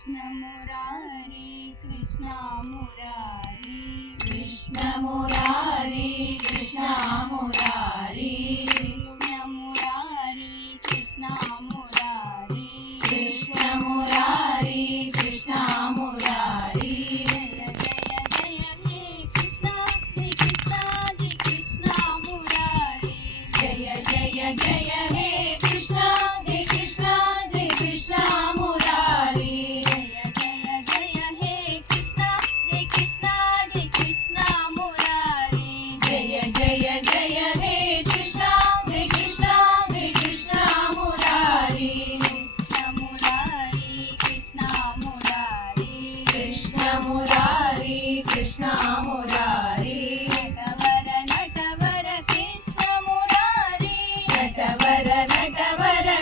कृष्ण मुरारी कृष्ण मुरारी कृष्ण मुरारी कृष्ण मुरारी कृष्ण मुरारी कृष्ण मुरारी कृष्ण मुरारी कृष्ण मुरारी जय जय जय हे कृष्ण जय कृष्ण जय कृष्ण मुरारी जय जय जय हे कृष्ण जय कृष्ण जय कृष्ण मुरारी जय जय जय हे कृष्ण जय कृष्ण जय कृष्ण मुरारी कृष्ण मुरारी कृष्ण मुरारी कृष्ण मुरारी कृष्ण मुरारी नटवर नटवर कृष्ण मुरारी नटवर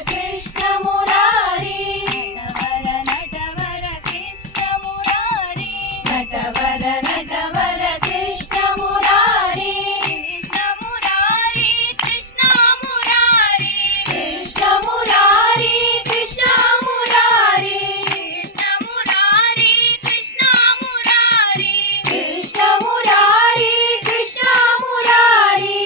कृष्ण मुरारी नटवर नटवर कृष्ण नटवर नटवर कृष्ण मुरारी मुरारी कृष्ण मुरारी कृष्ण मुरारी कृष्ण मुरारी कृष्ण मुरारी कृष्ण मुरारी कृष्ण मुरारी कृष्ण मुरारी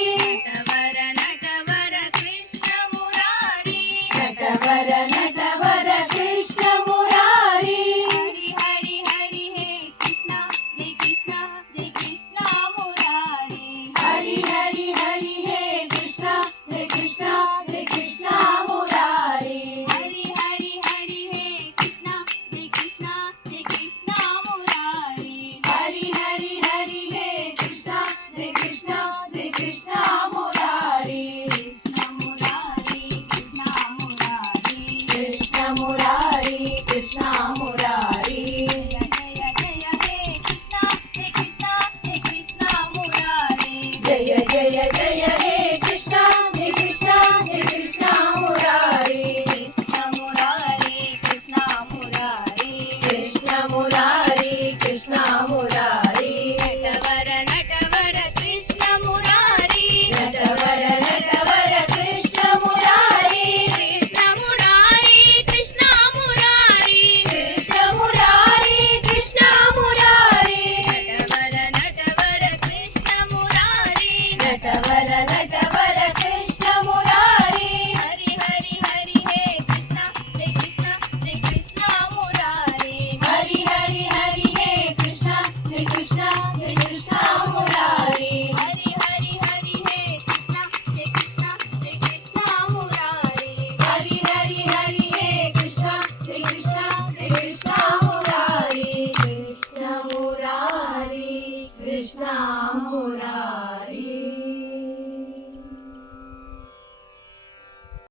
नटवर नटवर कृष्ण मुरारी नटवर नटवर कृष्ण मुरारी हरि हरि हरि हे कृष्ण जय कृष्ण जय कृष्ण मुरारी हरि हरि हरि हे कृष्ण जय कृष्ण जय कृष्ण मुरारी हरि हरि हरि हे कृष्ण जय कृष्ण जय कृष्ण मुरारी हरि हरि हरि हे कृष्ण जय कृष्ण जय कृष्ण मुरारी कृष्ण मुरारी कृष्ण मुरारी कृष्ण मुरारी कृष्ण मुरारी जय जय जय हे कृष्ण जय कृष्ण जय कृष्ण मुरारी जय जय जय हे कृष्ण जय कृष्ण जय कृष्ण मुरारी कृष्ण मुरारी कृष्ण मुरारी कृष्ण मुरारी कृष्ण मुरारी नटवर नटवर कृष्ण मुरारी नटवर नटवर कृष्ण मुरारी कृष्ण मुरारी कृष्ण मुरारी कृष्ण मुरारी कृष्ण मुरारी नटवर नटवर कृष्ण मुरारी नटवर नटवर कृष्ण मुरारी हरि हरि हरि हे कृष्ण जय कृष्ण जय कृष्ण मुरारी हरि हरि हरि हे कृष्ण जय कृष्ण जय कृष्ण मुरारी हरि हरि हरि हे कृष्ण जय कृष्ण जय कृष्ण मुरारी हरि हरि हरि हे कृष्ण जय कृष्ण जय कृष्ण मुरारी कृष्ण मुरारी कृष्ण मुरारी